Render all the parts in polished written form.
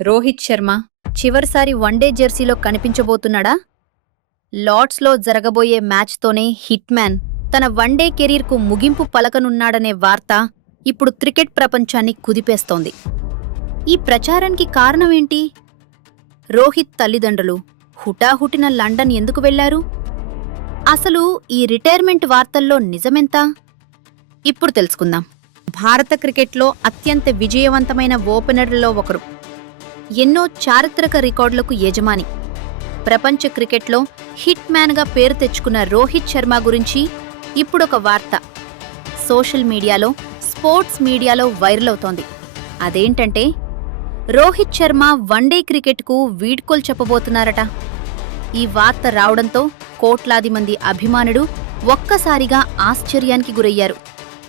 రోహిత్ శర్మ చివరిసారి వన్డే జెర్సీలో కనిపించబోతున్నాడా? లార్డ్స్లో జరగబోయే మ్యాచ్తోనే hit man తన వన్డే కెరీర్కు ముగింపు పలకనున్నాడనే వార్త ఇప్పుడు క్రికెట్ ప్రపంచాన్ని కుదిపేస్తోంది. ఈ ప్రచారానికి కారణమేంటి? రోహిత్ తల్లిదండ్రులు హుటాహుటిన లండన్ ఎందుకు వెళ్లారు? అసలు ఈ రిటైర్మెంట్ వార్తల్లో నిజమెంత? ఇప్పుడు తెలుసుకుందాం. భారత క్రికెట్లో అత్యంత విజయవంతమైన ఓపెనర్లలో ఒకరు, ఎన్నో చారిత్రక రికార్డులకు యజమాని, ప్రపంచ క్రికెట్లో హిట్ మ్యాన్గా పేరు తెచ్చుకున్న రోహిత్ శర్మ గురించి ఇప్పుడొక వార్త సోషల్ మీడియాలో, స్పోర్ట్స్ మీడియాలో వైరల్ అవుతోంది. అదేంటంటే, రోహిత్ శర్మ వన్డే క్రికెట్కు వీడ్కోలు చెప్పబోతున్నారట. ఈ వార్త రావడంతో కోట్లాది మంది అభిమానులు ఒక్కసారిగా ఆశ్చర్యానికి గురయ్యారు.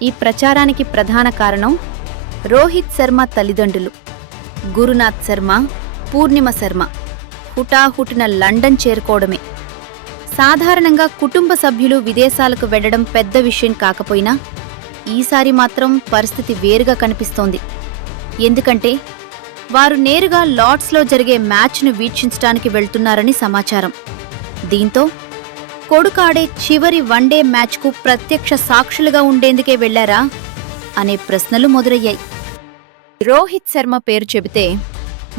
ఈ ప్రచారానికి ప్రధాన కారణం రోహిత్ శర్మ తల్లిదండ్రులు గురునాథ్ శర్మ, పూర్ణిమ శర్మ హుటాహుటిన లండన్ చేరుకోవడమే. సాధారణంగా కుటుంబ సభ్యులు విదేశాలకు వెళ్లడం పెద్ద విషయం కాకపోయినా ఈసారి మాత్రం పరిస్థితి వేరుగా కనిపిస్తోంది. ఎందుకంటే వారు నేరుగా లార్డ్స్లో జరిగే మ్యాచ్ను వీక్షించడానికి వెళ్తున్నారని సమాచారం. దీంతో కొడుకాడే చివరి వన్డే మ్యాచ్కు ప్రత్యక్ష సాక్షులుగా ఉండేందుకే వెళ్లారా అనే ప్రశ్నలు మొదలయ్యాయి. రోహిత్ శర్మ పేరు చెబితే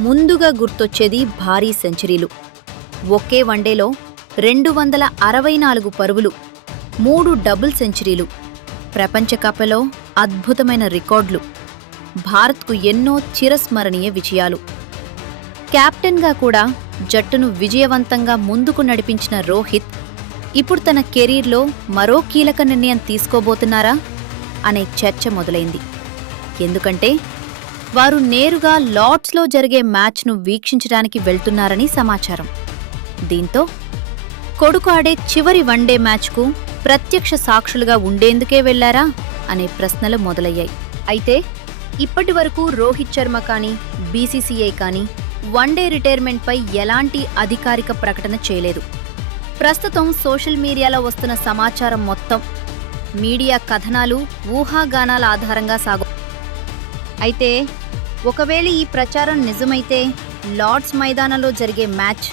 ముందుగా గుర్తొచ్చేది భారీ సెంచరీలు. ఒకే వన్డేలో 264 పరుగులు, 3 డబుల్ సెంచరీలు, ప్రపంచ కప్లో అద్భుతమైన రికార్డులు, భారత్కు ఎన్నో చిరస్మరణీయ విజయాలు. కెప్టెన్గా కూడా జట్టును విజయవంతంగా ముందుకు నడిపించిన రోహిత్ ఇప్పుడు తన కెరీర్లో మరో కీలక నిర్ణయం తీసుకోబోతున్నారా అనే చర్చ మొదలైంది. ఎందుకంటే వారు నేరుగా లార్డ్స్లో జరిగే మ్యాచ్ను వీక్షించడానికి వెళ్తున్నారని సమాచారం. దీంతో కొడుకు ఆడే చివరి వన్డే మ్యాచ్కు ప్రత్యక్ష సాక్షులుగా ఉండేందుకే వెళ్లారా అనే ప్రశ్నలు మొదలయ్యాయి. అయితే ఇప్పటి వరకు రోహిత్ శర్మ కానీ, బీసీసీఐ కానీ వన్డే రిటైర్మెంట్పై ఎలాంటి అధికారిక ప్రకటన చేయలేదు. ప్రస్తుతం సోషల్ మీడియాలో వస్తున్న సమాచారం మొత్తం మీడియా కథనాలు, ఊహాగానాల ఆధారంగా సాగు. అయితే ఒకవేళ ఈ ప్రచారం నిజమైతే లార్డ్స్ మైదానంలో జరిగే మ్యాచ్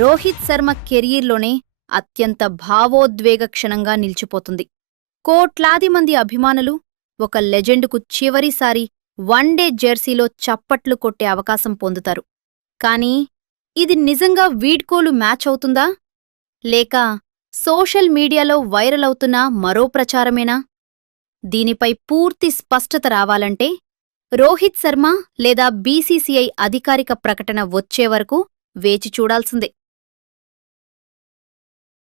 రోహిత్ శర్మ కెరీర్లోనే అత్యంత భావోద్వేగ క్షణంగా నిలిచిపోతుంది. కోట్లాది మంది అభిమానులు ఒక లెజెండ్కు చివరిసారి వన్డే జెర్సీలో చప్పట్లు కొట్టే అవకాశం పొందుతారు. కానీ ఇది నిజంగా వీడ్కోలు మ్యాచ్ అవుతుందా, లేక సోషల్ మీడియాలో వైరల్ అవుతున్న మరో ప్రచారమేనా? దీనిపై పూర్తి స్పష్టత రావాలంటే రోహిత్ శర్మ లేదా బీసీసీఐ అధికారిక ప్రకటన వచ్చే వరకు వేచి చూడాల్సిందే.